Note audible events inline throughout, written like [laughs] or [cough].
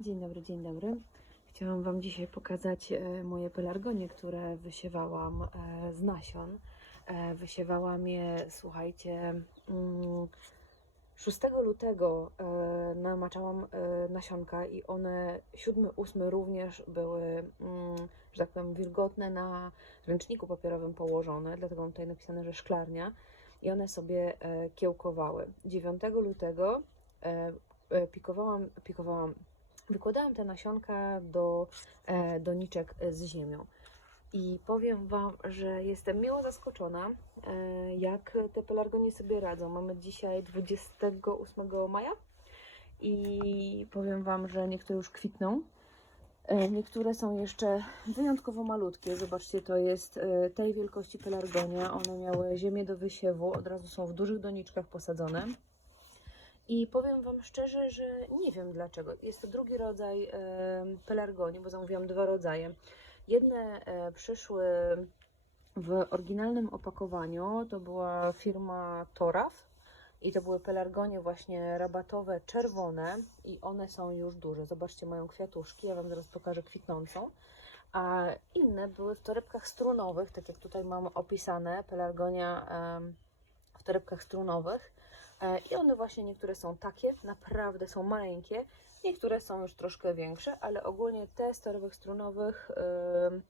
Dzień dobry, dzień dobry. Chciałam Wam dzisiaj pokazać e, moje pelargonie, które wysiewałam e, z nasion. E, Wysiewałam je, słuchajcie, mm, 6 lutego e, namaczałam nasionka i one 7-8 również były, mm, że tak powiem, wilgotne na ręczniku papierowym położone, dlatego mam tutaj napisane, że szklarnia i one sobie kiełkowały. 9 lutego pikowałam, pikowałam Wykładałam te nasionka do e, doniczek z ziemią. I powiem Wam, że jestem miło zaskoczona, e, jak te pelargonie sobie radzą. Mamy dzisiaj 28 maja i powiem Wam, że niektóre już kwitną. E, Niektóre są jeszcze wyjątkowo malutkie. Zobaczcie, to jest e, tej wielkości pelargonia. One miały ziemię do wysiewu, od razu są w dużych doniczkach posadzone. I powiem Wam szczerze, że nie wiem dlaczego. Jest to drugi rodzaj pelargonii, bo zamówiłam dwa rodzaje. Jedne e, przyszły w oryginalnym opakowaniu. To była firma Toraf. I to były pelargonie właśnie rabatowe, czerwone i one są już duże. Zobaczcie, mają kwiatuszki, ja Wam zaraz pokażę kwitnącą. A inne były w torebkach strunowych, tak jak tutaj mam opisane, pelargonia w torebkach strunowych. E, I one właśnie niektóre są takie, naprawdę są maleńkie, niektóre są już troszkę większe, ale ogólnie te torebek strunowych em,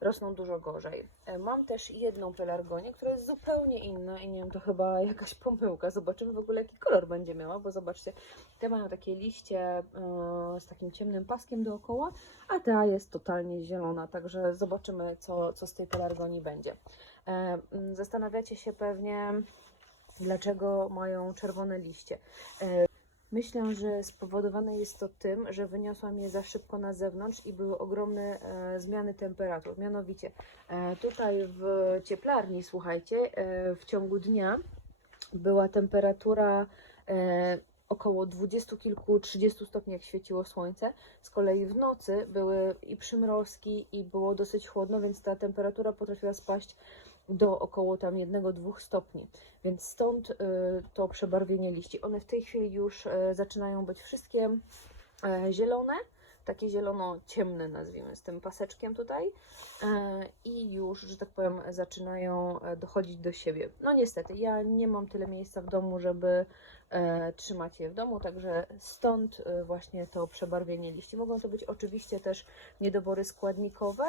rosną dużo gorzej. E, Mam też jedną pelargonię, która jest zupełnie inna i nie wiem, to chyba jakaś pomyłka. Zobaczymy w ogóle jaki kolor będzie miała, bo zobaczcie, te mają takie liście e, z takim ciemnym paskiem dookoła, a ta jest totalnie zielona, także zobaczymy co, co z tej pelargonii będzie. Mm, Zastanawiacie się pewnie, dlaczego mają czerwone liście. E, Myślę, że spowodowane jest to tym, że wyniosłam je za szybko na zewnątrz i były ogromne e, zmiany temperatur. Mianowicie e, tutaj w cieplarni, słuchajcie, w ciągu dnia była temperatura około 20 kilku, 30 stopni, jak świeciło słońce. Z kolei w nocy były i przymrozki, i było dosyć chłodno, więc ta temperatura potrafiła spaść do około tam 1-2 stopni. Więc stąd y, to przebarwienie liści. One w tej chwili już y, zaczynają być wszystkie e, zielone, takie zielono-ciemne nazwijmy, z tym paseczkiem tutaj e, i już, że tak powiem, zaczynają e, dochodzić do siebie. No niestety, ja nie mam tyle miejsca w domu, żeby trzymać je w domu, także stąd właśnie to przebarwienie liści. Mogą to być oczywiście też niedobory składnikowe,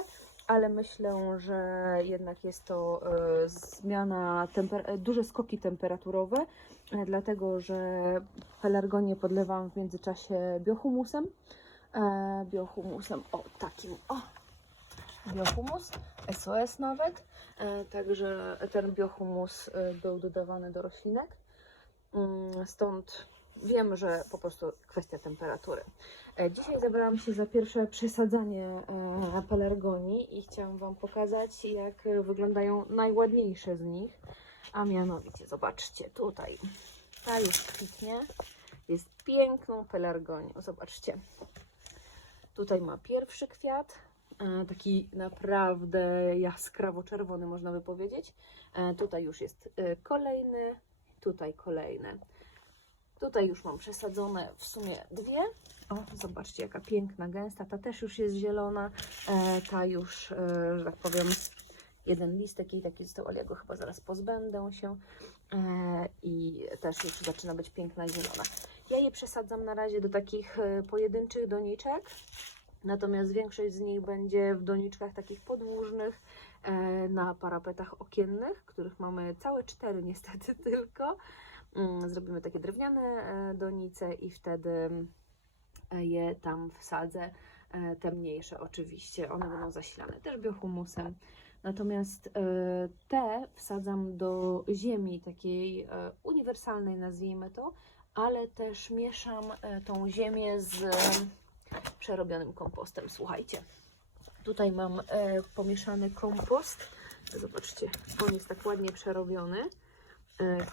ale myślę, że jednak jest to e, zmiana, e, duże skoki temperaturowe, e, dlatego że pelargonię podlewam w międzyczasie biohumusem. Biohumusem, o takim, o, biohumus, SOS nawet. Także ten biohumus był dodawany do roślinek. Mm, Stąd wiem, że po prostu kwestia temperatury. E, Dzisiaj zabrałam się za pierwsze przesadzanie e, pelargonii i chciałam Wam pokazać, jak wyglądają najładniejsze z nich. A mianowicie, zobaczcie, tutaj ta już kwitnie, jest piękną pelargonią. Zobaczcie, tutaj ma pierwszy kwiat, e, taki naprawdę jaskrawo czerwony, można by powiedzieć. Tutaj już jest kolejny, tutaj kolejny. Tutaj już mam przesadzone w sumie dwie. O, zobaczcie, jaka piękna, gęsta. Ta też już jest zielona. E, ta już, e, że tak powiem, jeden listek jej taki został, ale ja go chyba zaraz pozbędę się. E, I też już zaczyna być piękna zielona. Ja je przesadzam na razie do takich e, pojedynczych doniczek. Natomiast większość z nich będzie w doniczkach takich podłużnych, e, na parapetach okiennych, których mamy całe cztery niestety [laughs] tylko. Mm, Zrobimy takie drewniane e, donice i wtedy e, je tam wsadzę. E, Te mniejsze oczywiście, one będą zasilane też biohumusem. Natomiast e, te wsadzam do ziemi takiej uniwersalnej, nazwijmy to, ale też mieszam tą ziemię z przerobionym kompostem. Słuchajcie, tutaj mam pomieszany kompost. Zobaczcie, on jest tak ładnie przerobiony.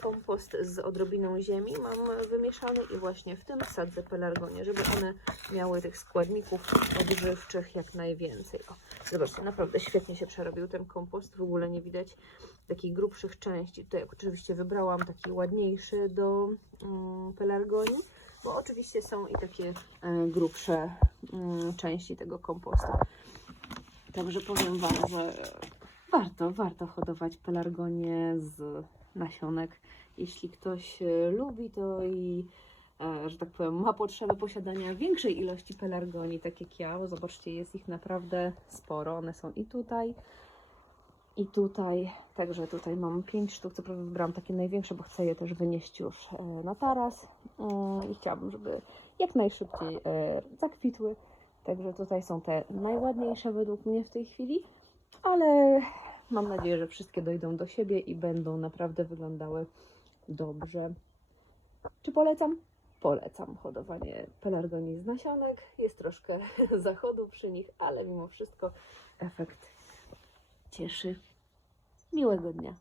Kompost z odrobiną ziemi mam wymieszany i właśnie w tym sadzę pelargonie, żeby one miały tych składników odżywczych jak najwięcej. O, zobaczcie, naprawdę świetnie się przerobił ten kompost, w ogóle nie widać takich grubszych części. Tutaj oczywiście wybrałam taki ładniejszy do mm, pelargonii, bo oczywiście są i takie e, grubsze mm, części tego kompostu. Także powiem Wam, że warto, warto hodować pelargonię z nasionek. Jeśli ktoś e, lubi to i, e, że tak powiem, ma potrzebę posiadania większej ilości pelargonii, tak jak ja, bo zobaczcie, jest ich naprawdę sporo. One są i tutaj, i tutaj. Także tutaj mam 5 sztuk. Co prawda wybrałam takie największe, bo chcę je też wynieść już e, na taras. E, I chciałabym, żeby jak najszybciej zakwitły. Także tutaj są te najładniejsze według mnie w tej chwili, ale mam nadzieję, że wszystkie dojdą do siebie i będą naprawdę wyglądały dobrze. Czy polecam? Polecam hodowanie pelargonii z nasionek. Jest troszkę [laughs] zachodu przy nich, ale mimo wszystko efekt cieszy. Miłego dnia.